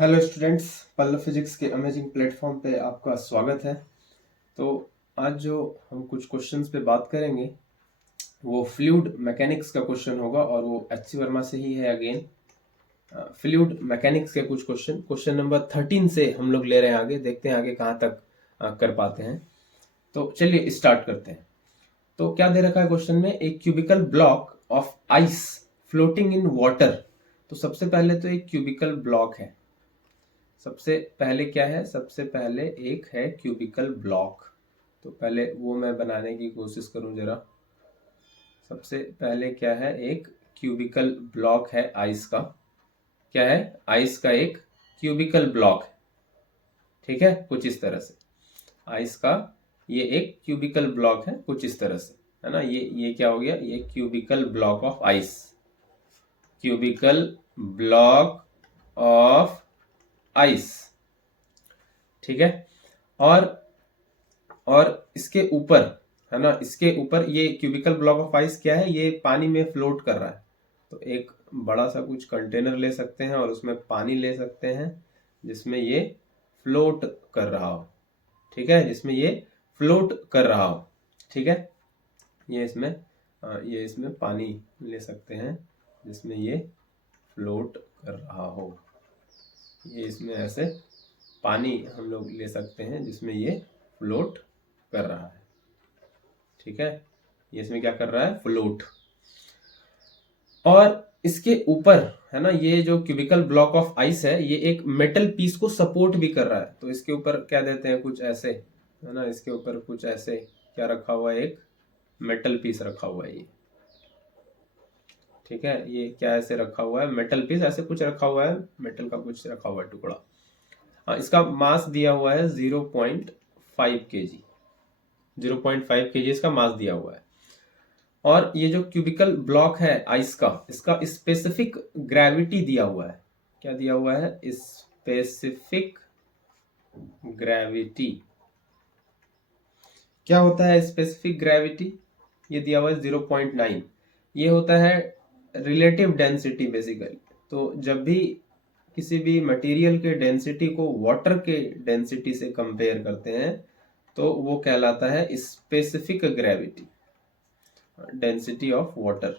Hello students, Pallav physics के amazing platform पे आपका स्वागत है। तो आज जो हम कुछ क्वेश्चंस पे बात करेंगे वो फ्लूइड मैकेनिक्स का क्वेश्चन होगा और वो एच सी वर्मा से ही है। अगेन फ्लूइड मैकेनिक्स के कुछ क्वेश्चन नंबर 13 से हम लोग ले रहे हैं आगे, देखते हैं आगे कहाँ तक कर पाते हैं। तो चलिए स्टार्ट करते हैं। तो क्या दे रखा है क्वेश्चन में, एक cubical block of ice floating in water. तो सबसे पहले तो एक क्यूबिकल ब्लॉक है। सबसे पहले क्या है, सबसे पहले एक है क्यूबिकल ब्लॉक। तो पहले वो मैं बनाने की कोशिश करूं जरा। सबसे पहले क्या है, एक क्यूबिकल ब्लॉक है आइस का। क्या है, आइस का एक क्यूबिकल ब्लॉक है। ठीक है, कुछ इस तरह से आइस का ये एक क्यूबिकल ब्लॉक है, कुछ इस तरह से, है ना। ये क्या हो गया, ये cubical block of ice, cubical block of ice. ठीक है। और इसके ऊपर, है ना, इसके ऊपर ये क्यूबिकल ब्लॉक ऑफ आइस क्या है, ये पानी में फ्लोट कर रहा है। तो एक बड़ा सा कुछ कंटेनर ले सकते हैं और उसमें पानी ले सकते हैं जिसमें ये फ्लोट कर रहा हो। ठीक है, जिसमें ये फ्लोट कर रहा हो। ठीक है, ये इसमें पानी ले सकते हैं जिसमें ये फ्लोट कर रहा हो। ये इसमें ऐसे पानी हम लोग ले सकते हैं जिसमें ये फ्लोट कर रहा है। ठीक है, ये इसमें क्या कर रहा है, फ्लोट। और इसके ऊपर, है ना, ये जो क्यूबिकल ब्लॉक ऑफ आइस है ये एक मेटल पीस को सपोर्ट भी कर रहा है। तो इसके ऊपर क्या देते हैं, कुछ ऐसे, है ना, इसके ऊपर कुछ ऐसे क्या रखा हुआ है, एक मेटल पीस रखा हुआ है ये। ठीक है, ये क्या ऐसे रखा हुआ है, मेटल पीस ऐसे कुछ रखा हुआ है, मेटल का कुछ रखा हुआ है टुकड़ा। इसका मास दिया हुआ है 0.5 केजी, 0.5 केजी इसका मास दिया हुआ है। और ये जो क्यूबिकल ब्लॉक है आइस का, इसका स्पेसिफिक ग्रेविटी दिया हुआ है। क्या दिया हुआ है, स्पेसिफिक ग्रेविटी। क्या होता है स्पेसिफिक ग्रेविटी, ये दिया हुआ है 0.9। ये होता है रिलेटिव डेंसिटी बेसिकली। तो जब भी किसी भी मटेरियल के डेंसिटी को वाटर के डेंसिटी से कंपेयर करते हैं तो वो कहलाता है specific gravity, density of water.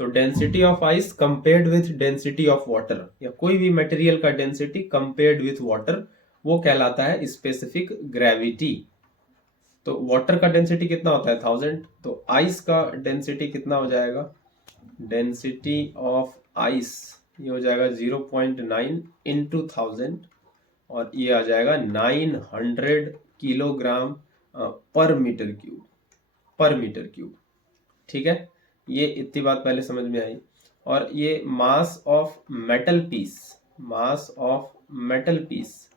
तो density of ice compared with density of water, या कोई भी मटेरियल का डेंसिटी कंपेयर्ड विथ वाटर, वो कहलाता है स्पेसिफिक ग्रेविटी। तो वाटर का डेंसिटी कितना होता है, 1000। तो आइस का डेंसिटी कितना हो जाएगा, डेंसिटी ऑफ आइस ये हो जाएगा 0.9 इंटू 1000, और ये आ जाएगा 900 किलोग्राम पर मीटर क्यूब, पर मीटर क्यूब। ठीक है, ये इतनी बात पहले समझ में आई। और ये mass of metal piece, mass of metal piece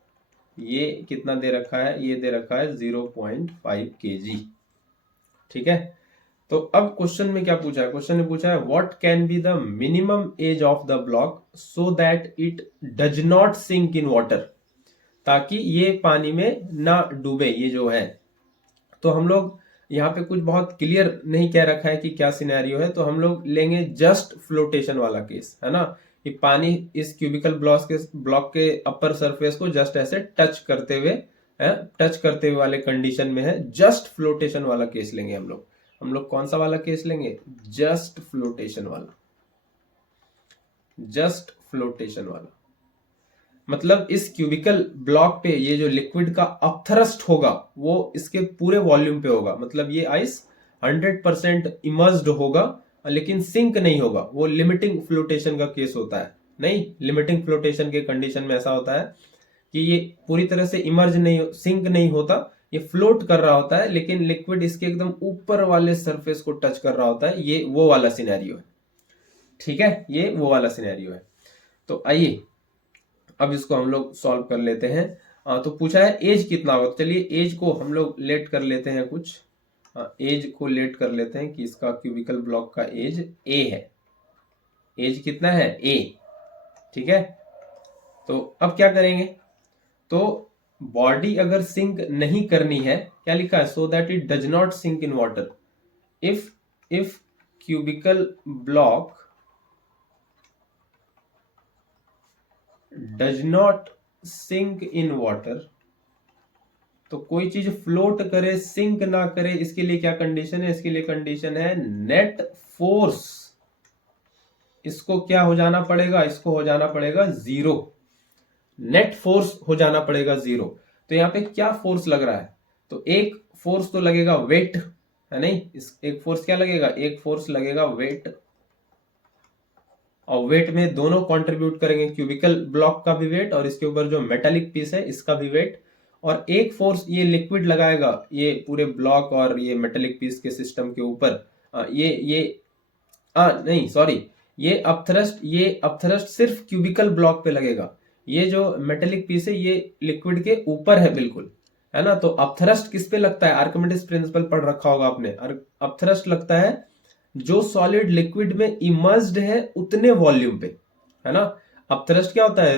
ये कितना दे रखा है, ये दे रखा है 0.5 केजी। ठीक है। तो अब क्वेश्चन में क्या पूछा है, क्वेश्चन ने पूछा है what can be the minimum edge of the block so that it does not sink in water, ताकि ये पानी में ना डूबे ये जो है। तो हम लोग यहाँ पे कुछ बहुत क्लियर नहीं कह रखा है कि क्या सिनेरियो है, तो हम लोग लेंगे जस्ट फ्लोटेशन वाला केस, है ना, कि पानी इस क्यूबिकल ब्लॉक के अपर सरफेस को जस्ट ऐसे टच करते हुए है, टच करते हुए वाले कंडीशन में है। जस्ट फ्लोटेशन वाला केस लेंगे हम लोग। हम लोग कौन सा वाला केस लेंगे, जस्ट फ्लोटेशन वाला, जस्ट फ्लोटेशन वाला। मतलब इस क्यूबिकल ब्लॉक पे ये जो लिक्विड का अपथ्रस्ट होगा वो इसके पूरे वॉल्यूम पे होगा। मतलब ये आइस 100% इमर्स्ड होगा लेकिन सिंक नहीं होगा। वो लिमिटिंग फ्लोटेशन का केस होता है। नहीं, लिमिटिंग फ्लोटेशन के कंडीशन में ऐसा होता है कि ये पूरी तरह से इमर्ज नहीं, सिंक नहीं होता, ये फ्लोट कर रहा होता है लेकिन लिक्विड इसके एकदम ऊपर वाले सरफेस को टच कर रहा होता है। ये वो वाला सिनेरियो है। ठीक है, ये वो वाला सिनेरियो है। तो आइए अब इसको हम लोग सॉल्व कर लेते हैं। तो पूछा है एज कितना होगा। तो चलिए एज को हम लोग लेट कर लेते हैं कुछ। एज को लेट कर लेते हैं कि इसका क्यूबिकल ब्लॉक का एज ए है। एज कितना है, ए। ठीक है, तो अब क्या करेंगे, तो बॉडी अगर सिंक नहीं करनी है, क्या लिखा है, so that it does not sink in water, if cubical block does not sink in water, तो कोई चीज फ्लोट करे सिंक ना करे, इसके लिए क्या कंडीशन है? इसके लिए कंडीशन है नेट फोर्स, इसको क्या हो जाना पड़ेगा? इसको हो जाना पड़ेगा जीरो, नेट फोर्स हो जाना पड़ेगा जीरो। तो यहाँ पे क्या फोर्स लग रहा है? तो एक फोर्स तो लगेगा वेट, है नहीं? इस एक फोर्स क्या लगेगा? एक फोर्स लगेगा वेट, और वेट में दोनों कंट्रीब्यूट करेंगे, क्यूबिकल ब्लॉक का भी वेट और इसके ऊपर जो मेटालिक पीस है इसका भी वेट। और एक फोर्स ये लिक्विड लगाएगा ये पूरे ब्लॉक और ये मेटालिक पीस के सिस्टम के ऊपर। ये नहीं सॉरी, ये अपथ्रस्ट सिर्फ क्यूबिकल ब्लॉक पे लगेगा। ये जो मेटेलिक पीस है ये लिक्विड के ऊपर है बिल्कुल, है ना? तो अपथ्रस्ट किस पे लगता है? आर्किमिडीज प्रिंसिपल पढ़ रखा होगा आपने। अपथ्रस्ट लगता है जो सॉलिड लिक्विड में इमर्ज्ड है उतने वॉल्यूम पे, है ना? अपथ्रस्ट क्या होता है?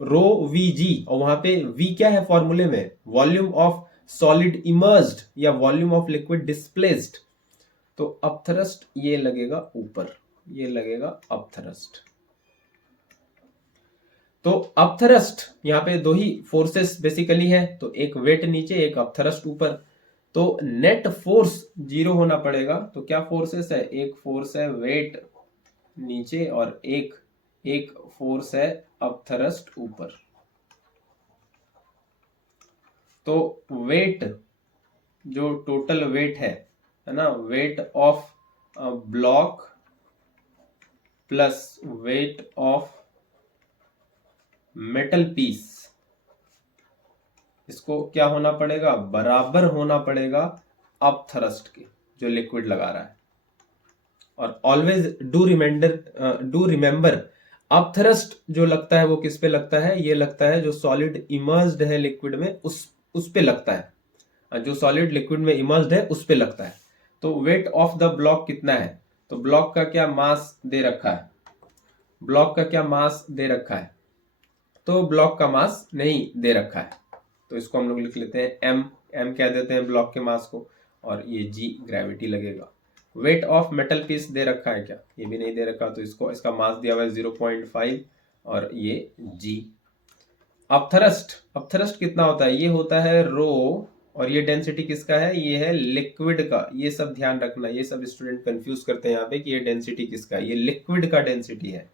रो वी जी, और वहां पे वी क्या है फॉर्मूले में? वॉल्यूम ऑफ सॉलिड इमर्ज्ड या वॉल्यूम ऑफ लिक्विड डिस्प्लेस्ड। तो अपथ्रस्ट ये लगेगा ऊपर, ये लगेगा अपथ्रस्ट। तो अपथ्रस्ट यहाँ पे दो ही फोर्सेस बेसिकली है, तो एक वेट नीचे एक अपथ्रस्ट ऊपर। तो नेट फोर्स जीरो होना पड़ेगा। तो क्या फोर्सेस है? एक फोर्स है वेट नीचे और एक फोर्स है अपथ्रस्ट ऊपर। तो वेट जो टोटल वेट है ना, weight of block plus weight of metal piece, इसको क्या होना पड़ेगा? बराबर होना पड़ेगा अपथ्रस्ट के, जो लिक्विड लगा रहा है। और ऑलवेज डू रिमेंबर अपथ्रस्ट जो लगता है वो किस पे लगता है? ये लगता है जो सॉलिड इमर्ज्ड है लिक्विड में उस पे लगता है, जो सॉलिड लिक्विड में इमर्ज्ड है उस पे लगता है। तो वेट ऑफ द ब्लॉक कितना है? तो ब्लॉक का क्या मास दे रखा है? ब्लॉक का क्या मास दे रखा है? तो ब्लॉक का मास नहीं दे रखा है, तो इसको हम लोग लिख लेते हैं एम कह देते हैं ब्लॉक के मास को, और ये जी ग्रेविटी लगेगा। वेट ऑफ मेटल पीस दे रखा है क्या? ये भी नहीं दे रखा, तो इसका मास दिया हुआ है 0.5 और ये जी। अपथ्रस्ट कितना होता है? ये होता है रो, और ये डेंसिटी किसका है? ये है लिक्विड का। ये सब ध्यान रखना, ये सब स्टूडेंट कंफ्यूज करते हैं यहाँ पे कि ये डेंसिटी किसका है। ये लिक्विड का डेंसिटी है।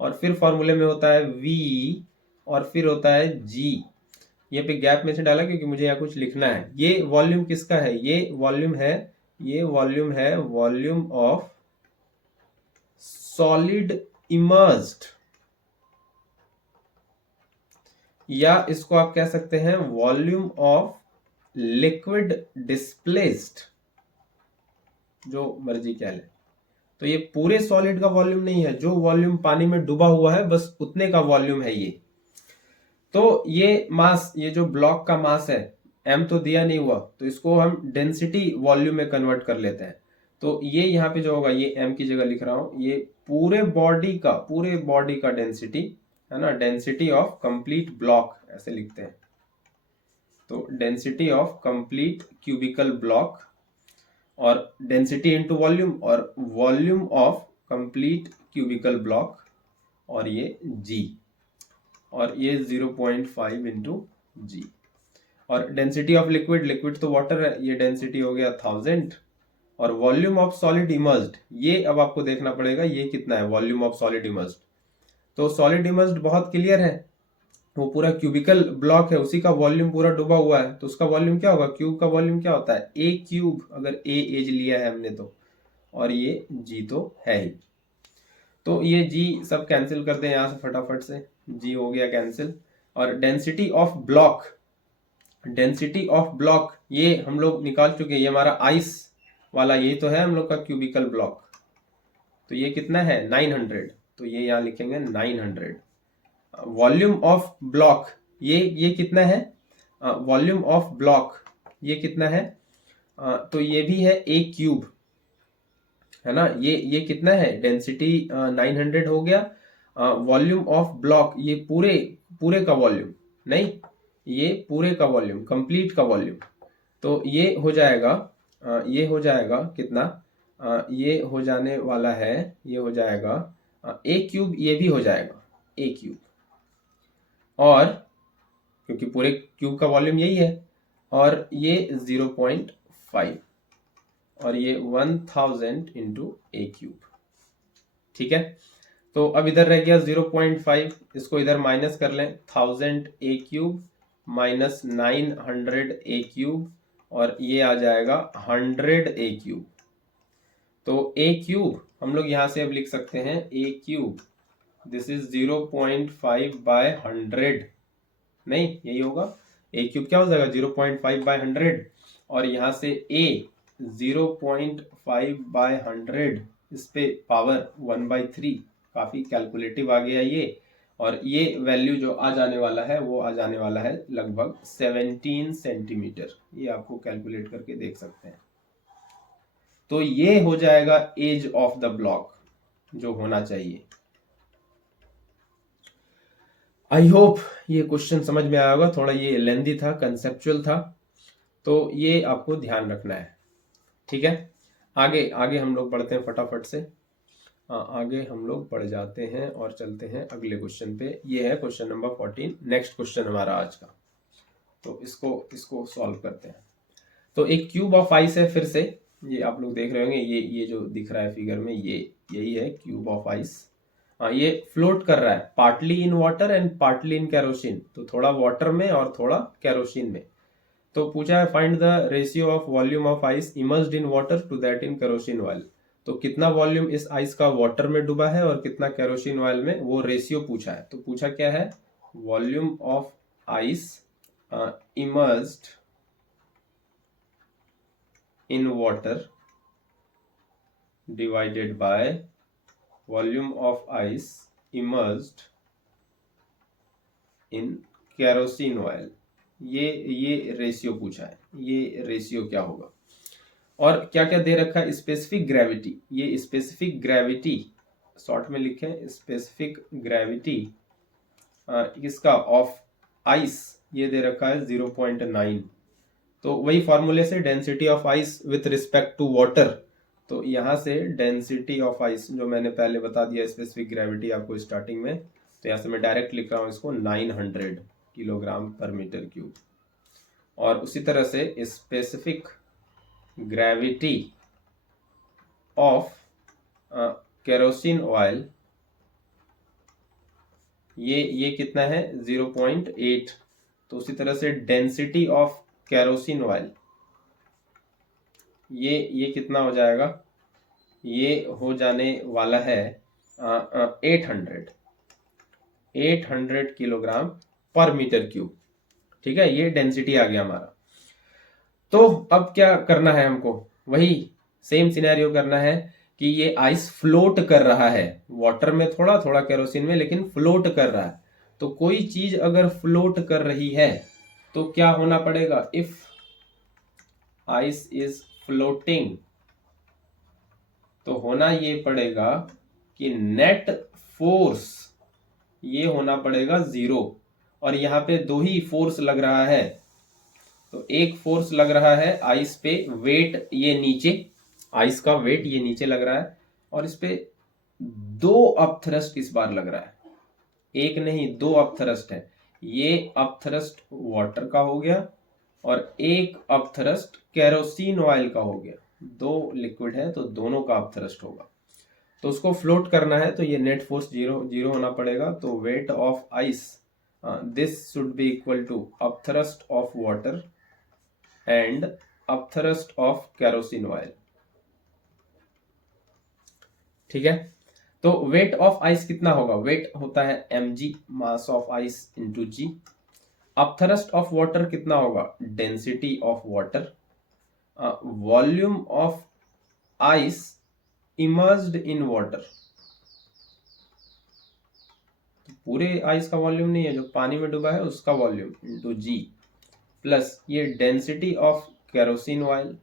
और फिर फॉर्मूले में होता है V और फिर होता है G। ये पे गैप में से डाला क्योंकि मुझे यहाँ कुछ लिखना है। ये वॉल्यूम किसका है? ये वॉल्यूम है वॉल्यूम ऑफ सॉलिड इमर्ज्ड, या इसको आप कह सकते हैं वॉल्यूम ऑफ लिक्विड डिस्प्लेस्ड, जो मर्जी कह ले। तो ये पूरे सॉलिड का वॉल्यूम नहीं है, जो वॉल्यूम पानी में डूबा हुआ है बस उतने का वॉल्यूम है ये। तो ये मास, ये जो ब्लॉक का मास है, m तो दिया नहीं हुआ, तो इसको हम डेंसिटी वॉल्यूम में कन्वर्ट कर लेते हैं। तो ये यहाँ पे जो होगा, ये m की जगह लिख रहा हूं, ये पूरे बॉडी का डेंसिटी है ना, डेंसिटी ऑफ कंप्लीट ब्लॉक ऐसे लिखते हैं। तो density of complete cubical block, और डेंसिटी इनटू वॉल्यूम, और volume of complete cubical block, और ये g, और ये 0.5 इंटू जी। और डेंसिटी ऑफ लिक्विड तो वाटर है, ये डेंसिटी हो गया 1000। और वॉल्यूम ऑफ सॉलिड इमर्ज्ड, ये अब आपको देखना पड़ेगा ये कितना है वॉल्यूम ऑफ सॉलिड इमर्ज्ड। तो सॉलिड इमर्ज्ड बहुत क्लियर है, वो पूरा क्यूबिकल ब्लॉक है, उसी का वॉल्यूम पूरा डूबा हुआ है, तो उसका वॉल्यूम क्या होगा? क्यूब का वॉल्यूम क्या होता है? ए क्यूब, अगर ए एज लिया है हमने तो, और ये जी तो है ही। तो ये जी सब कैंसिल करते हैं यहाँ से फटाफट से, जी हो गया कैंसिल। और डेंसिटी ऑफ ब्लॉक ये हम लोग निकाल चुके हैं, ये हमारा आइस वाला ये तो है हम लोग का क्यूबिकल ब्लॉक। तो ये कितना है? 900, तो ये यहाँ लिखेंगे 900। वॉल्यूम ऑफ ब्लॉक ये कितना है? वॉल्यूम ऑफ ब्लॉक ये कितना है? तो ये भी है ए क्यूब, है ना। ये कितना है? डेंसिटी 900 हो गया। वॉल्यूम ऑफ ब्लॉक ये पूरे का वॉल्यूम नहीं, ये पूरे का वॉल्यूम, कंप्लीट का वॉल्यूम। तो ये हो जाएगा कितना? ये हो जाने वाला है, ये हो जाएगा ए क्यूब, ये भी हो जाएगा ए क्यूब। और क्योंकि पूरे क्यूब का वॉल्यूम यही है, और ये 0.5 और ये 1000 इंटू ए क्यूब। ठीक है, तो अब इधर रह गया 0.5, इसको इधर माइनस कर लें, 1000 ए क्यूब माइनस 900 ए क्यूब, और ये आ जाएगा 100 ए क्यूब। तो ए क्यूब हम लोग यहां से अब लिख सकते हैं ए क्यूब, दिस इज 0.5 बाय 100, नहीं यही होगा, ए क्यूब क्या हो जाएगा 0.5 बाय 100, और यहाँ से ए 0.5 बाय 100, इस पे पावर 1/3, काफी कैलकुलेटिव आ गया ये, और ये वैल्यू जो आ जाने वाला है वो आ जाने वाला है लगभग 17 सेंटीमीटर। ये आपको कैलकुलेट करके देख सकते हैं। तो ये हो जाएगा एज ऑफ द ब्लॉक जो होना चाहिए। आई होप ये क्वेश्चन समझ में आया होगा, थोड़ा ये लेंदी था, कंसेप्चुअल था, तो ये आपको ध्यान रखना है। ठीक है, आगे आगे हम लोग बढ़ते हैं फटाफट से। आगे हम लोग बढ़ जाते हैं और चलते हैं अगले क्वेश्चन पे। ये है क्वेश्चन नंबर 14, नेक्स्ट क्वेश्चन हमारा आज का। तो इसको सॉल्व करते हैं। तो एक क्यूब ऑफ आइस है, फिर से ये आप लोग देख रहे होंगे, ये जो दिख रहा है फिगर में, ये यही है क्यूब ऑफ आइस। ये फ्लोट कर रहा है, partly in water and partly in kerosene, तो थोड़ा वाटर में और थोड़ा कैरोसिन में। तो पूछा है find the ratio of volume of ice immersed in water to that in kerosene oil. तो कितना वॉल्यूम इस आइस का वाटर में डूबा है और कितना कैरोसिन ऑयल में, वो रेशियो पूछा है। तो पूछा क्या है, volume of ice immersed in water divided by volume of ice immersed in kerosene oil. ये रेशियो पूछा है, ये रेशियो क्या होगा। और क्या क्या दे रखा है, स्पेसिफिक ग्रेविटी, ये स्पेसिफिक ग्रेविटी शॉर्ट में लिखें, स्पेसिफिक ग्रेविटी इसका ऑफ आइस ये दे रखा है 0.9। तो वही फॉर्मूले से density of ice with respect to water, तो यहाँ से डेंसिटी ऑफ आइस जो मैंने पहले बता दिया स्पेसिफिक ग्रेविटी आपको स्टार्टिंग में, तो यहाँ से मैं डायरेक्ट लिख रहा हूँ इसको 900 किलोग्राम पर मीटर क्यूब। और उसी तरह से specific gravity of kerosene oil, ये कितना है 0.8। तो उसी तरह से डेंसिटी ऑफ केरोसिन ऑयल ये कितना हो जाएगा, ये हो जाने वाला है 800 किलोग्राम पर मीटर क्यूब। ठीक है, ये डेंसिटी आ गया हमारा। तो अब क्या करना है हमको, वही सेम सिनेरियो करना है कि ये आइस फ्लोट कर रहा है, वाटर में थोड़ा थोड़ा केरोसिन में, लेकिन फ्लोट कर रहा है। तो कोई चीज अगर फ्लोट कर रही है तो क्या होना पड़ेगा, इफ आइस इज फ्लोटिंग, तो होना ये पड़ेगा कि नेट फोर्स ये होना पड़ेगा 0। और यहाँ पे दो ही फोर्स लग रहा है, तो एक फोर्स लग रहा है आइस पे, वेट ये नीचे, आइस का वेट ये नीचे लग रहा है, और इस पे 2 अपथ्रस्ट इस बार लग रहा है, एक नहीं 2 अपथ्रस्ट है। ये अपथ्रस्ट वाटर का हो गया और एक अपथ्रस्ट केरोसिन ऑयल का हो गया, 2 लिक्विड है तो दोनों का अपथ्रस्ट होगा। तो उसको फ्लोट करना है तो ये नेट फोर्स 0 होना पड़ेगा। तो weight of ice this should be equal to upthrust of water and upthrust of kerosene oil. ठीक है, तो वेट ऑफ आइस कितना होगा, वेट होता है mg, mass of ice into g. Upthrust of water कितना होगा, density of water. Volume of ice immersed in water, पूरे आइस का वॉल्यूम नहीं है, जो पानी में डूबा है उसका वॉल्यूम इंटू जी, प्लस ये डेंसिटी ऑफ केरोसिन ऑयल,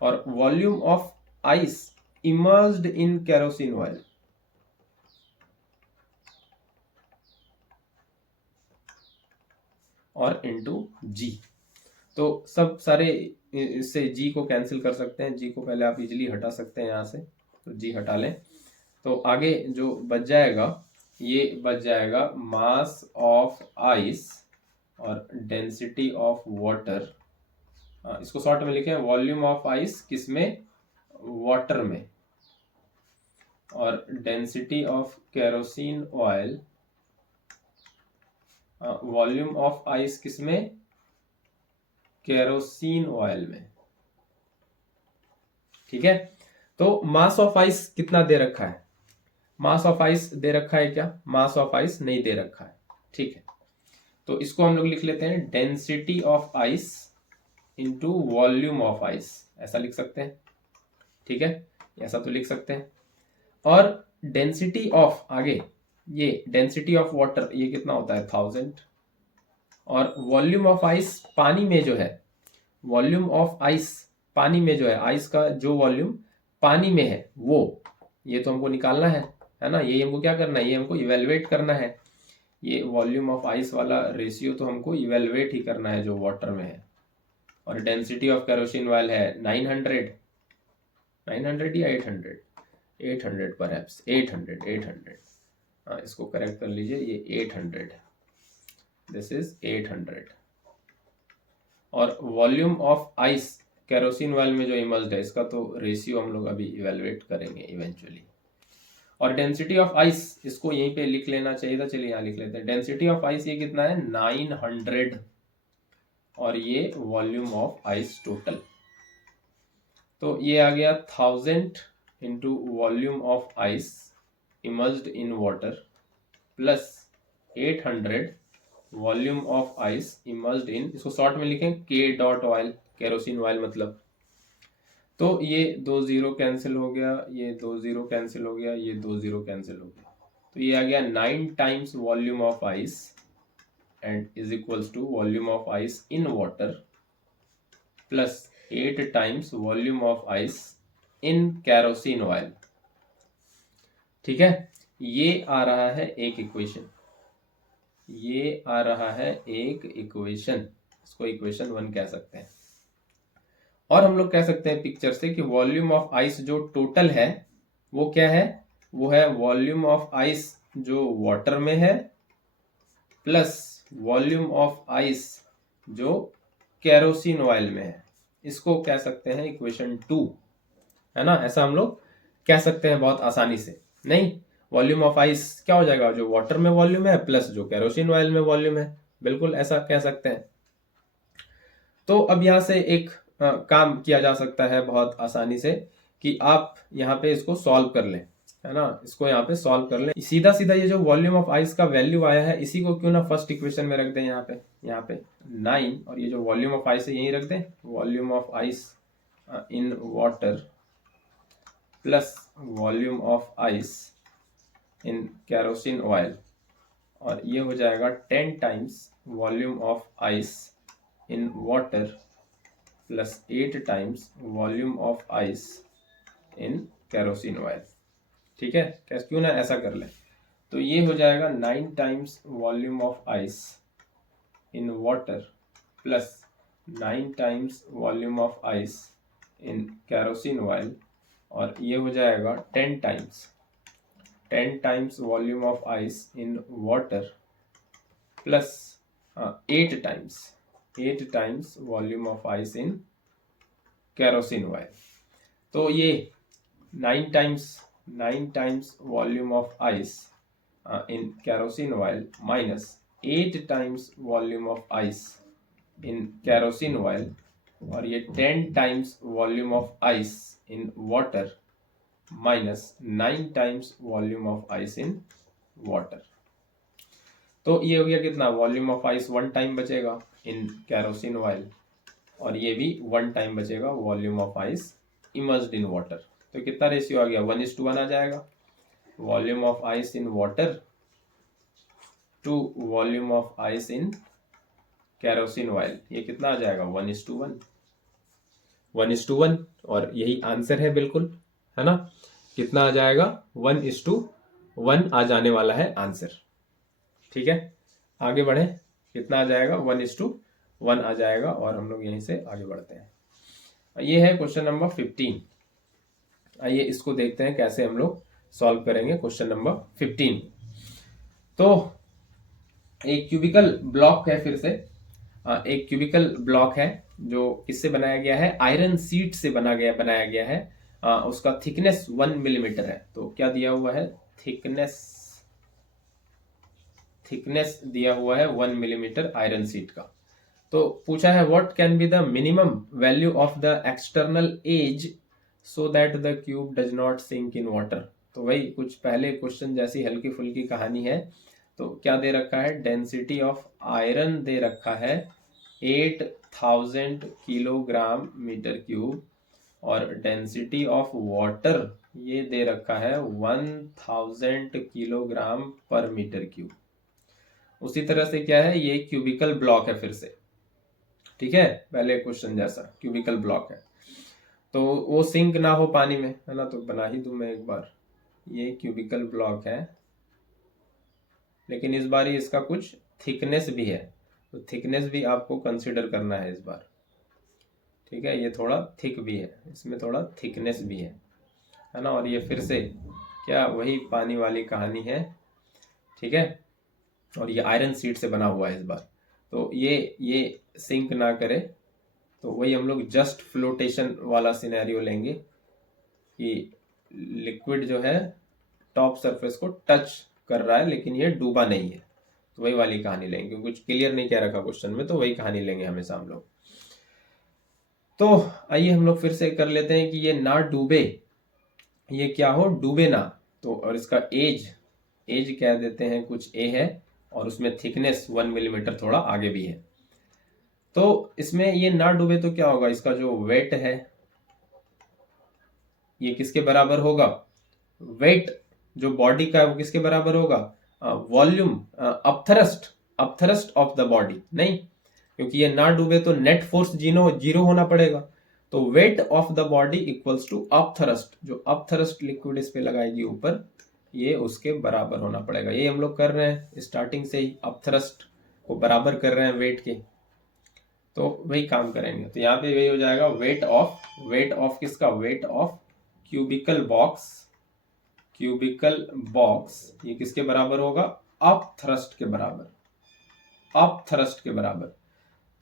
और volume of ice immersed in kerosene oil, और इंटू जी। तो सब सारे इससे जी को कैंसिल कर सकते हैं, जी को पहले आप इजीली हटा सकते हैं यहाँ से, तो जी हटा लें। तो आगे जो बच जाएगा ये बच जाएगा मास ऑफ आइस और डेंसिटी ऑफ वाटर। इसको शॉर्ट में लिखें, वॉल्यूम ऑफ आइस किसमें, वाटर में, और density of kerosene oil, volume of ice किसमें, केरोसिन ऑयल में। ठीक है, तो मास ऑफ आइस कितना दे रखा है, मास ऑफ आइस दे रखा है क्या, मास ऑफ आइस नहीं दे रखा है। ठीक है, तो इसको हम लोग लिख लेते हैं density of ice into volume of ice, ऐसा लिख सकते हैं। ठीक है, ऐसा तो लिख सकते हैं। और डेंसिटी ऑफ, आगे ये डेंसिटी ऑफ वाटर ये कितना होता है 1000, और वॉल्यूम ऑफ आइस पानी में जो है, वॉल्यूम ऑफ आइस पानी में जो है, आइस का जो वॉल्यूम पानी में है वो, ये तो हमको निकालना है ना, ये हमको क्या करना है, ये हमको इवेलुएट करना है। ये वॉल्यूम ऑफ आइस वाला रेशियो तो हमको इवेलुएट ही करना है जो वाटर में है। और डेंसिटी ऑफ केरोसिन ऑयल है 900 या 800, 800 परहैप्स, 800। इसको करेक्ट कर लीजिए, ये 800, दिस इज 800। और volume of ice kerosene oil में जो इमर्ज्ड है, इसका तो रेशियो हम लोग अभी इवेलुएट करेंगे इवेंचुअली। और डेंसिटी ऑफ आइस, इसको यहीं पे लिख लेना चाहिए था, चलिए यहाँ लिख लेते हैं। डेंसिटी ऑफ आइस ये कितना है 900, और ये वॉल्यूम ऑफ आइस टोटल, तो ये आ गया 1000 into volume of ice immersed in water plus 800 volume of ice immersed in, इसको शॉर्ट में लिखें के डॉट ऑयल, केरोसिन ऑयल मतलब। तो ये 2 0 कैंसिल हो गया, ये 2 0 कैंसिल हो गया, ये 2 0 कैंसिल हो गया, तो ये आ गया 9 times volume of ice and is equals to volume of ice in water plus 8 times volume of ice in kerosene oil. ठीक है, ये आ रहा है एक इक्वेशन, ये आ रहा है एक इक्वेशन, इसको इक्वेशन 1 कह सकते हैं। और हम लोग कह सकते हैं पिक्चर से कि वॉल्यूम ऑफ आइस जो टोटल है वो क्या है, वो है वॉल्यूम ऑफ आइस जो वाटर में है प्लस वॉल्यूम ऑफ आइस जो केरोसिन ऑयल में है। इसको कह सकते हैं इक्वेशन 2, है ना, ऐसा हम लोग कह सकते हैं बहुत आसानी से। नहीं, वॉल्यूम ऑफ आइस क्या हो जाएगा, जो वाटर में वॉल्यूम है प्लस जो केरोसिन ऑयल में वॉल्यूम है, बिल्कुल ऐसा कह सकते हैं। तो अब यहां से एक काम किया जा सकता है बहुत आसानी से कि आप यहाँ पे इसको सॉल्व कर लें, है ना, इसको यहाँ पे सॉल्व कर लें। सीधा सीधा ये जो वॉल्यूम ऑफ आइस का वैल्यू आया है इसी को क्यों ना फर्स्ट इक्वेशन में रख दें, यहाँ पे 9, और ये जो वॉल्यूम ऑफ आइस है यही रख दें, volume of ice in water plus volume of ice in kerosene oil, और ये हो जाएगा 10 times volume of ice in water plus 8 times volume of ice in kerosene oil. ठीक है, कैसे क्यों ना ऐसा कर लें, तो ये हो जाएगा 9 times volume of ice in water plus 9 times volume of ice in kerosene oil, और ये हो जाएगा 10 times volume of ice in water plus 8 times volume of ice in kerosene oil. तो ये 9 times volume of ice in kerosene oil minus 8 times volume of ice in kerosene oil, और ये 10 times volume of ice in water minus 9 times volume of ice in water. तो ये हो गया कितना, volume of ice 1 time बचेगा इन kerosene oil, और ये भी 1 टाइम बचेगा volume of ice immersed in water. तो कितना रेशियो आ गया, 1:1 आ जाएगा, volume of ice in water to volume of ice in kerosene oil, ये कितना आ जाएगा 1:1, और यही आंसर है बिल्कुल, है ना, कितना आ जाएगा 1:1 आ जाने वाला है आंसर। ठीक है, आगे बढ़े, कितना आ जाएगा 1:1 आ जाएगा, और हम लोग यहीं से आगे बढ़ते हैं। ये है क्वेश्चन नंबर 15। आइए इसको देखते हैं कैसे हम लोग सॉल्व करेंगे क्वेश्चन नंबर 15। तो एक क्यूबिकल ब्लॉक है, फिर से एक क्यूबिकल ब्लॉक है जो किससे बनाया गया है, आयरन शीट से बनाया गया है। उसका थिकनेस 1 मिलीमीटर है। तो क्या दिया हुआ है, थिकनेस दिया हुआ है 1 मिलीमीटर आयरन शीट का। तो पूछा है what can be the minimum value of the external edge so that the cube does not sink in water. तो वही कुछ पहले क्वेश्चन जैसी हल्की फुल्की कहानी है। तो क्या दे रखा है, डेंसिटी ऑफ आयरन दे रखा है 8000 किलोग्राम मीटर क्यूब, और डेंसिटी ऑफ वाटर ये दे रखा है 1000 किलोग्राम पर मीटर क्यूब। उसी तरह से क्या है, ये क्यूबिकल ब्लॉक है फिर से, ठीक है, पहले क्वेश्चन जैसा क्यूबिकल ब्लॉक है। तो वो सिंक ना हो पानी में, है ना, तो बना ही दूं मैं एक बार। ये क्यूबिकल ब्लॉक है, लेकिन इस बार ही इसका कुछ थिकनेस भी है, तो थिकनेस भी आपको कंसिडर करना है इस बार, ठीक है। ये थोड़ा थिक भी है, इसमें थोड़ा थिकनेस भी है ना। और ये फिर से क्या वही पानी वाली कहानी है, ठीक है। और ये आयरन शीट से बना हुआ है इस बार। तो ये सिंक ना करे, तो वही हम लोग जस्ट फ्लोटेशन वाला सिनेरियो लेंगे कि लिक्विड जो है टॉप सरफेस को टच कर रहा है लेकिन ये डूबा नहीं है। तो वही वाली कहानी लेंगे, कुछ क्लियर नहीं कह रखा क्वेश्चन में, तो वही कहानी लेंगे हमेशा हम लोग। तो आइए हम लोग फिर से कर लेते हैं कि ये ना डूबे, ये क्या हो, डूबे ना। तो और इसका एज कह देते हैं, कुछ ए है, और उसमें थिकनेस 1 मिलीमीटर थोड़ा आगे भी है। तो इसमें ये ना डूबे तो क्या होगा, इसका जो वेट है ये किसके बराबर होगा, वेट जो बॉडी का है वो किसके बराबर होगा, वॉल्यूम अपथरस्ट ऑफ द बॉडी, नहीं, क्योंकि ये ना डूबे तो नेट फोर्स जीरो होना पड़ेगा। तो weight of the body equals to upthrust, जो अपथरस्ट लिक्विड इस पे लगाएगी ऊपर, ये उसके बराबर होना पड़ेगा। ये हम लोग कर रहे हैं स्टार्टिंग से ही, अपथरस्ट को बराबर कर रहे हैं वेट के, तो वही काम करेंगे। तो यहाँ पे वही हो जाएगा, वेट ऑफ किसका, वेट ऑफ क्यूबिकल बॉक्स ये किसके बराबर होगा, अपथ्रस्ट के बराबर।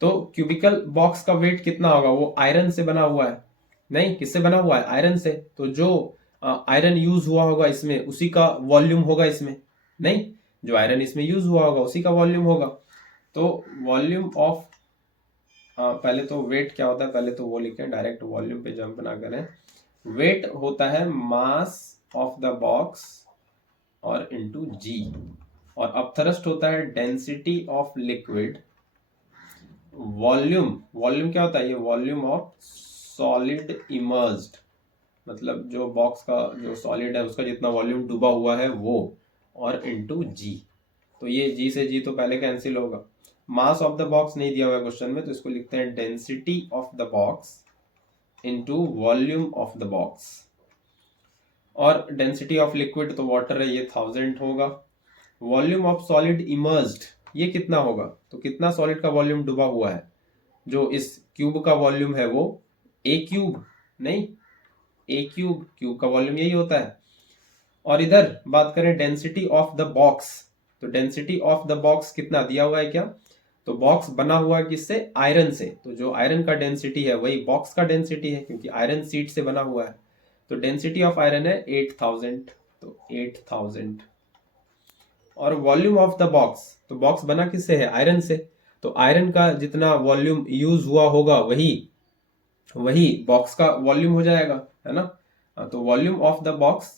तो क्यूबिकल बॉक्स का वेट कितना होगा, वो आयरन से बना हुआ है, नहीं, किससे बना हुआ है, आयरन से। तो जो आयरन यूज हुआ होगा इसमें उसी का वॉल्यूम होगा इसमें, नहीं, जो आयरन इसमें यूज हुआ होगा उसी का वॉल्यूम होगा। तो वॉल्यूम ऑफ, पहले तो वेट क्या होता है, पहले तो वो लिखें, डायरेक्ट वॉल्यूम पे जंप ना करें। वेट होता है मास ऑफ द बॉक्स और इनटू जी, और अपथ्रस्ट होता है डेंसिटी ऑफ लिक्विड। वॉल्यूम क्या होता है, ये वॉल्यूम ऑफ सॉलिड इमर्ज्ड, मतलब जो बॉक्स का जो सॉलिड है उसका जितना वॉल्यूम डूबा हुआ है वो, और इनटू जी। तो ये जी से जी तो पहले कैंसिल होगा। मास ऑफ द बॉक्स नहीं दिया हुआ है क्वेश्चन में, तो इसको लिखते हैं density of the box into volume of the box. और डेंसिटी ऑफ लिक्विड तो वाटर है, ये 1000 होगा। वॉल्यूम ऑफ सॉलिड इमर्ज्ड ये कितना होगा, तो कितना सॉलिड का वॉल्यूम डूबा हुआ है, जो इस क्यूब का वॉल्यूम है वो ए क्यूब, नहीं, ए क्यूब का वॉल्यूम यही होता है। और इधर बात करें डेंसिटी ऑफ द बॉक्स, तो डेंसिटी ऑफ द बॉक्स कितना दिया हुआ है क्या, तो बॉक्स बना हुआ है किससे, आयरन से। तो जो आयरन का डेंसिटी है वही बॉक्स का डेंसिटी है, क्योंकि आयरन शीट से बना हुआ है। तो डेंसिटी ऑफ आयरन है 8000, तो 8000। और वॉल्यूम ऑफ द बॉक्स, तो बॉक्स बना किससे है, आयरन से। तो आयरन का जितना वॉल्यूम यूज हुआ होगा वही बॉक्स का वॉल्यूम हो जाएगा, है ना। तो वॉल्यूम ऑफ द बॉक्स,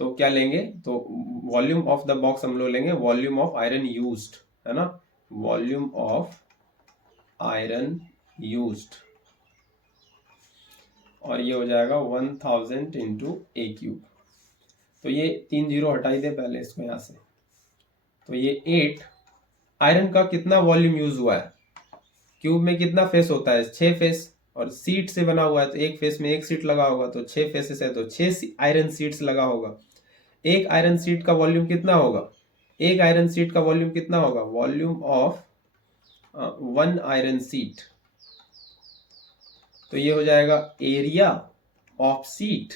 तो क्या लेंगे, तो वॉल्यूम ऑफ द बॉक्स हम लोग लेंगे वॉल्यूम ऑफ आयरन यूज्ड, है ना, वॉल्यूम ऑफ आयरन यूज्ड, और ये हो जाएगा 1000 इंटू ए क्यूब। तो ये 3 जीरो हटाई दे पहले इसको यहां से। तो ये 8, आयरन का कितना वॉल्यूम यूज हुआ है, क्यूब में कितना फेस होता है, 6 फेस, और सीट से बना हुआ है तो एक फेस में एक सीट लगा होगा, तो 6 फेसेस है तो 6 आयरन सीट्स लगा होगा। एक आयरन सीट का वॉल्यूम कितना होगा, एक आयरन सीट का वॉल्यूम कितना होगा, वॉल्यूम ऑफ 1 आयरन सीट, तो ये हो जाएगा area of seat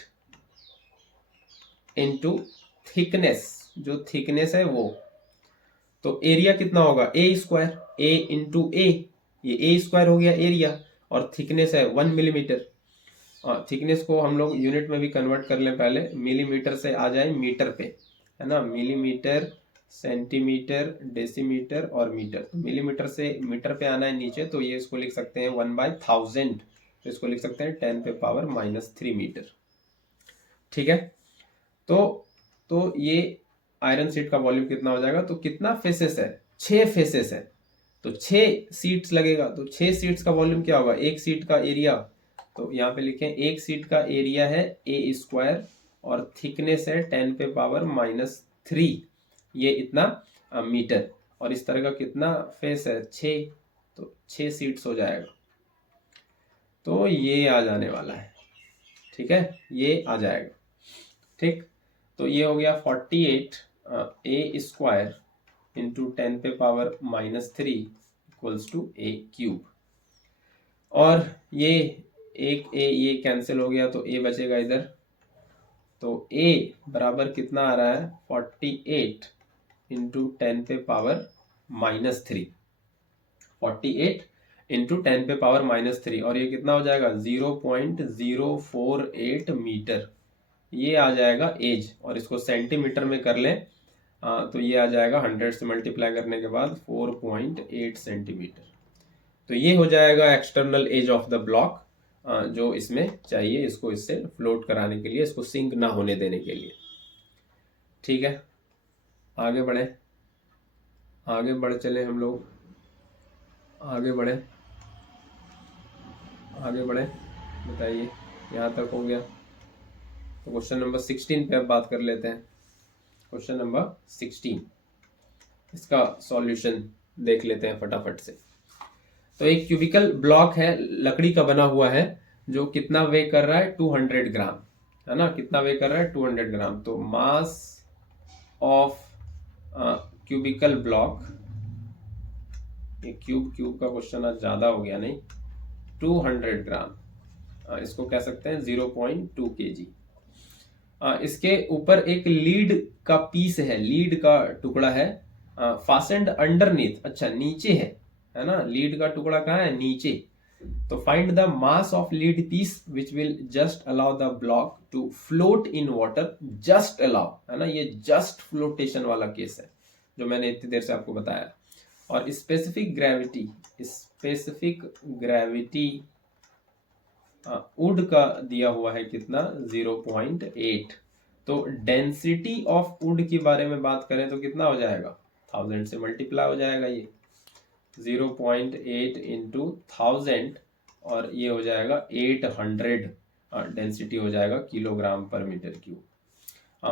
into thickness, जो थिकनेस है वो, तो एरिया कितना होगा, ए स्क्वायर, ए इंटू ए, ये ए स्क्वायर हो गया एरिया, और थिकनेस है 1 मिलीमीटर। थिकनेस को हम लोग यूनिट में भी कन्वर्ट कर लें, पहले मिलीमीटर से आ जाए मीटर पे, है ना, मिलीमीटर, सेंटीमीटर, डेसीमीटर और मीटर। तो मिलीमीटर से मीटर पे आना है नीचे, तो ये इसको लिख सकते हैं 1/1000, तो इसको लिख सकते हैं 10⁻³ मीटर। ठीक है, तो ये आयरन सीट का वॉल्यूम कितना हो जाएगा, तो कितना फेसेस है, 6 फेसेस है, तो 6 सीट्स लगेगा, तो 6 सीट्स का वॉल्यूम क्या होगा, एक सीट का एरिया, तो यहाँ पे लिखें एक सीट का एरिया है ए स्क्वायर और थिकनेस है 10⁻³ ये इतना मीटर, और इस तरह का कितना फेस है, 6, तो 6 सीट्स हो जाएगा, तो ये आ जाने वाला है। ठीक है, ये आ जाएगा। ठीक, तो ये हो गया 48 A square into 10⁻³ equals to A cube, और ये एक ए ये कैंसिल हो गया, तो ए बचेगा इधर, तो ए बराबर कितना आ रहा है, 48 इंटू 10⁻³ 48 इंटू 10⁻³ और ये कितना हो जाएगा, 0.048 मीटर, ये आ जाएगा एज, और इसको सेंटीमीटर में कर लें तो ये आ जाएगा 100 से मल्टीप्लाई करने के बाद 4.8 सेंटीमीटर। तो ये हो जाएगा external edge of the block, जो इसमें चाहिए इसको इससे फ्लोट कराने के लिए, इसको सिंक ना होने देने के लिए। ठीक है, आगे बढ़े, आगे बढ़ चले हम लोग, आगे बढ़े, आगे बढ़े, बताइए, यहाँ तक हो गया। तो क्वेश्चन नंबर 16 पे अब बात कर लेते हैं। क्वेश्चन नंबर 16, इसका सॉल्यूशन देख लेते हैं फटाफट से। तो एक क्यूबिकल ब्लॉक है, लकड़ी का बना हुआ है, जो कितना वे कर रहा है, 200 ग्राम, है ना, कितना वे कर रहा है, 200 ग्राम। तो मास ऑफ क्यूबिकल ब्लॉक, ये क्यूब का क्वेश्चन आज ज्यादा हो गया, नहीं, 200 ग्राम, इसको कह सकते हैं 0.2 kg। इसके ऊपर एक लीड का पीस है, लीड का टुकड़ा है, फास्टेंड अंडरनीथ, अच्छा नीचे है ना, लीड का टुकड़ा कहाँ है, नीचे। तो find the mass of lead piece which will just allow the block to float in water, just allow, है ना, ये जस्ट फ्लोटेशन वाला केस है जो मैंने इतनी देर से आपको बताया। और स्पेसिफिक ग्रेविटी वुड का दिया हुआ है कितना, 0.8। तो डेंसिटी ऑफ वुड के बारे में बात करें तो कितना हो जाएगा, 1000 से मल्टीप्लाई हो जाएगा, ये 0.8 इंटू 1000, और ये हो जाएगा 800 डेंसिटी हो जाएगा किलोग्राम पर मीटर क्यूब।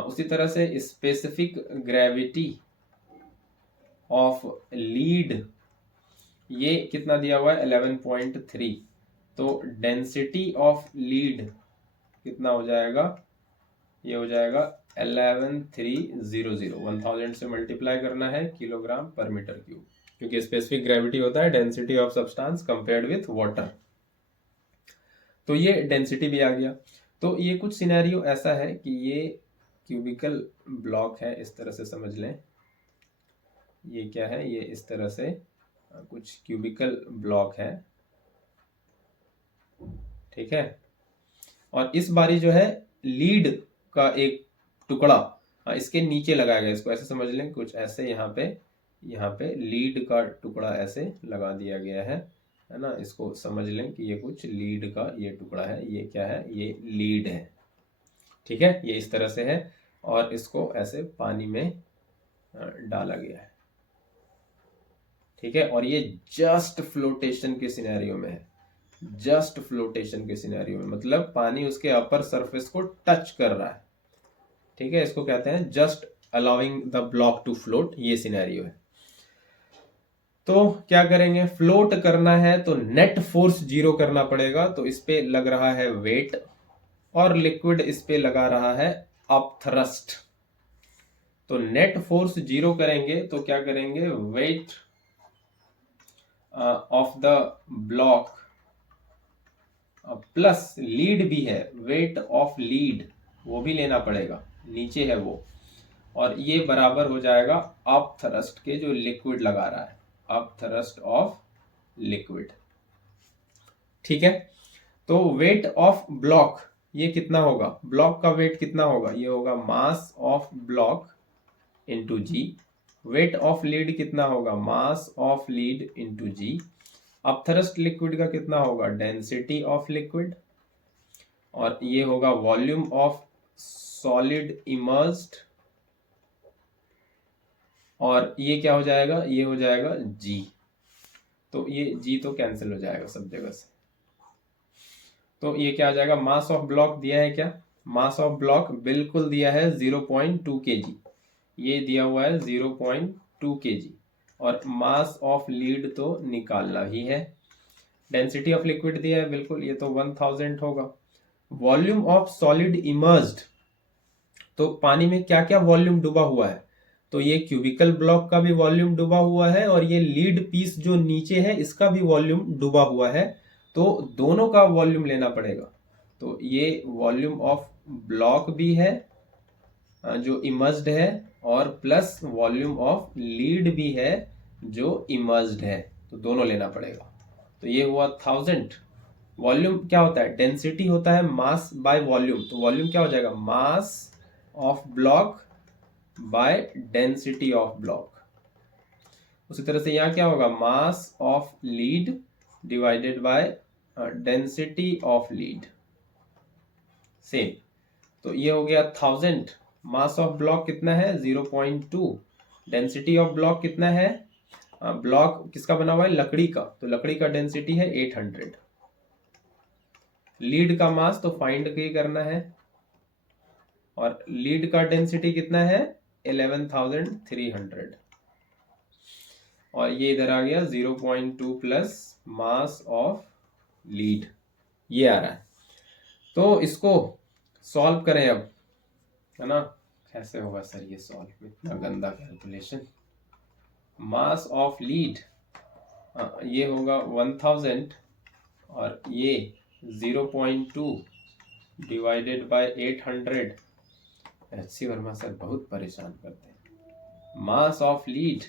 उसी तरह से स्पेसिफिक ग्रेविटी ऑफ लीड, ये कितना दिया हुआ है, 11.3। तो डेंसिटी ऑफ लीड कितना हो जाएगा, ये हो जाएगा 11300, 1000 से मल्टीप्लाई करना है किलोग्राम पर मीटर क्यूब, क्योंकि स्पेसिफिक ग्रेविटी होता है density of substance compared with water. तो ये डेंसिटी भी आ गया। तो ये कुछ सिनेरियो ऐसा है कि ये क्यूबिकल ब्लॉक है, इस तरह से समझ लें, ये क्या है, ये इस तरह से कुछ क्यूबिकल ब्लॉक है, ठीक है, और इस बारी जो है लीड का एक टुकड़ा इसके नीचे लगाया गया, इसको ऐसे समझ लें, कुछ ऐसे यहाँ पे लीड का टुकड़ा ऐसे लगा दिया गया है ना, इसको समझ लें कि ये कुछ लीड का ये टुकड़ा है, ये क्या है, ये लीड है, ठीक है, ये इस तरह से है, और इसको ऐसे पानी में डाला गया है, ठीक है, और ये जस्ट फ्लोटेशन के सिनेरियो में है, जस्ट फ्लोटेशन के सिनेरियो में, मतलब पानी उसके अपर सरफेस को टच कर रहा है, ठीक है, इसको कहते हैं just allowing the block to float, ये सिनेरियो है। तो क्या करेंगे, फ्लोट करना है तो नेट फोर्स 0 करना पड़ेगा, तो इस पे लग रहा है वेट, और लिक्विड इस पे लगा रहा है अपथ्रस्ट। तो नेट फोर्स 0 करेंगे तो क्या करेंगे, wait of the block plus lead भी है, वेट ऑफ लीड वो भी लेना पड़ेगा, नीचे है वो, और ये बराबर हो जाएगा अप थ्रस्ट के जो लिक्विड लगा रहा है, अप थ्रस्ट ऑफ लिक्विड। ठीक है, तो वेट ऑफ ब्लॉक ये कितना होगा, ब्लॉक का वेट कितना होगा, ये होगा mass of block into g. Weight of lead कितना होगा, mass of lead into g. अब थ्रस्ट लिक्विड का कितना होगा, डेंसिटी ऑफ लिक्विड, और ये होगा वॉल्यूम ऑफ सॉलिड इमर्स्ड, और ये क्या हो जाएगा, ये हो जाएगा जी। तो ये जी तो कैंसिल हो जाएगा सब जगह से, तो ये क्या आ जाएगा, मास ऑफ ब्लॉक दिया है क्या, मास ऑफ ब्लॉक बिल्कुल दिया है 0.2 kg, ये दिया हुआ है 0.2 kg, और मास ऑफ लीड तो निकालना ही है। डेंसिटी ऑफ लिक्विड दिया है बिल्कुल, ये तो 1000 होगा। वॉल्यूम ऑफ सॉलिड इमर्स्ड, तो पानी में क्या क्या वॉल्यूम डूबा हुआ है, तो ये क्यूबिकल ब्लॉक का भी वॉल्यूम डूबा हुआ है, और ये लीड पीस जो नीचे है इसका भी वॉल्यूम डूबा हुआ है, तो दोनों का वॉल्यूम लेना पड़ेगा। तो ये वॉल्यूम ऑफ ब्लॉक भी है जो इमर्स्ड है, और प्लस वॉल्यूम ऑफ लीड भी है जो इमर्स्ड है, तो दोनों लेना पड़ेगा। तो ये हुआ 1000। वॉल्यूम क्या होता है, डेंसिटी होता है मास बाय वॉल्यूम, तो वॉल्यूम क्या हो जाएगा, मास of block by density of block. उसी तरह से यहाँ क्या होगा, mass of lead divided by density of lead, same. तो ये हो गया 1000। मास ऑफ ब्लॉक कितना है 0.2, डेंसिटी ऑफ ब्लॉक कितना है, ब्लॉक किसका बना हुआ है, लकड़ी का, तो लकड़ी का डेंसिटी है 800। लीड का मास तो फाइंड ही करना है, और लीड का डेंसिटी कितना है 11300, और ये इधर आ गया 0.2 प्लस मास ऑफ लीड, ये आ रहा है। तो इसको सॉल्व करें अब, है ना, कैसे होगा सर ये सॉल्व, इतना गंदा कैलकुलेशन। मास ऑफ लीड ये होगा 1000, और ये 0.2 divided by 800। HC Verma sir बहुत परेशान करते हैं। मास ऑफ लीड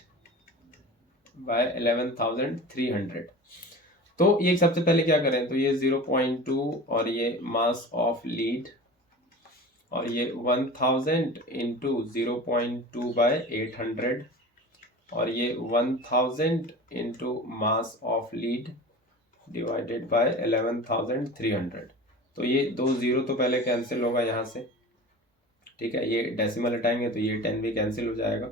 बाय 11300। तो ये सबसे पहले क्या करें, तो ये 0.2 और ये मास ऑफ लीड, और ये 1000 इंटू 0.2 बाय 800, और ये 1000 into mass of lead divided by 11300। तो ये 2 0 तो पहले कैंसिल होगा यहाँ से, ठीक है, ये डेसिमल हटाएंगे तो ये 10 भी कैंसिल हो जाएगा।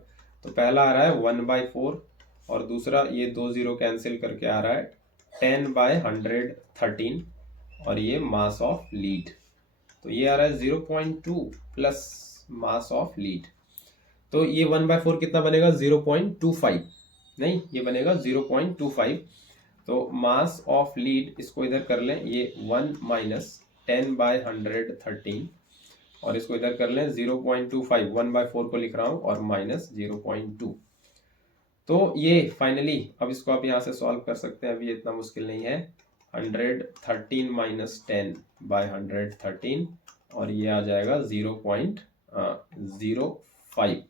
तो पहला आ रहा है 1/4, और दूसरा ये 2 0 कैंसिल करके आ रहा है 10/113, और ये मास ऑफ लीड, तो ये आ रहा है 0.2 प्लस मास ऑफ लीड। तो ये 1/4 कितना बनेगा 0.25, नहीं ये बनेगा 0.25। तो मास ऑफ लीड इसको इधर कर लें, ये 1 माइनस 10/113, और इसको इधर कर लें 0.25, 1/4 को लिख रहा हूं और माइनस 0.2। तो ये फाइनली अब इसको आप यहाँ से सॉल्व कर सकते हैं, अभी इतना मुश्किल नहीं है। 113 माइनस 10/113, और ये आ जाएगा 0.05।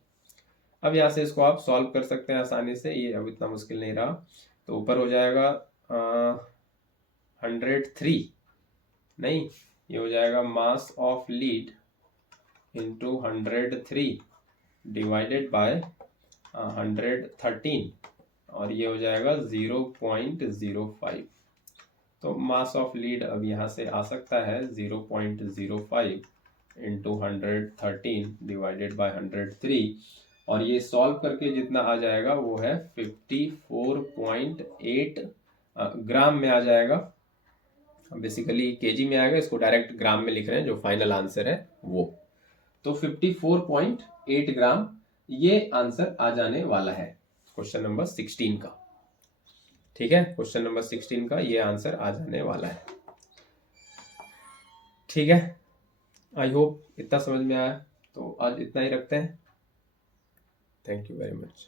अब यहाँ से इसको आप सॉल्व कर सकते हैं आसानी से, ये अब इतना मुश्किल नहीं रहा। तो ऊपर हो जाएगा 103, नहीं ये हो जाएगा मास of lead into 103 divided by 113, और ये हो जाएगा 0.05। तो मास ऑफ लीड अब यहाँ से आ सकता है 0.05 इंटू 113 डिवाइडेड बाय 103, और ये सॉल्व करके जितना आ जाएगा वो है 54.8 ग्राम में आ जाएगा। बेसिकली केजी में आएगा, इसको डायरेक्ट ग्राम में लिख रहे हैं, जो फाइनल आंसर है वो। तो 54.8 ग्राम ये आंसर आ जाने वाला है क्वेश्चन नंबर 16 का। ठीक है, क्वेश्चन नंबर 16 का ये आंसर आ जाने वाला है। ठीक है, आई होप इतना समझ में आया। तो आज इतना ही रखते हैं। Thank you very much.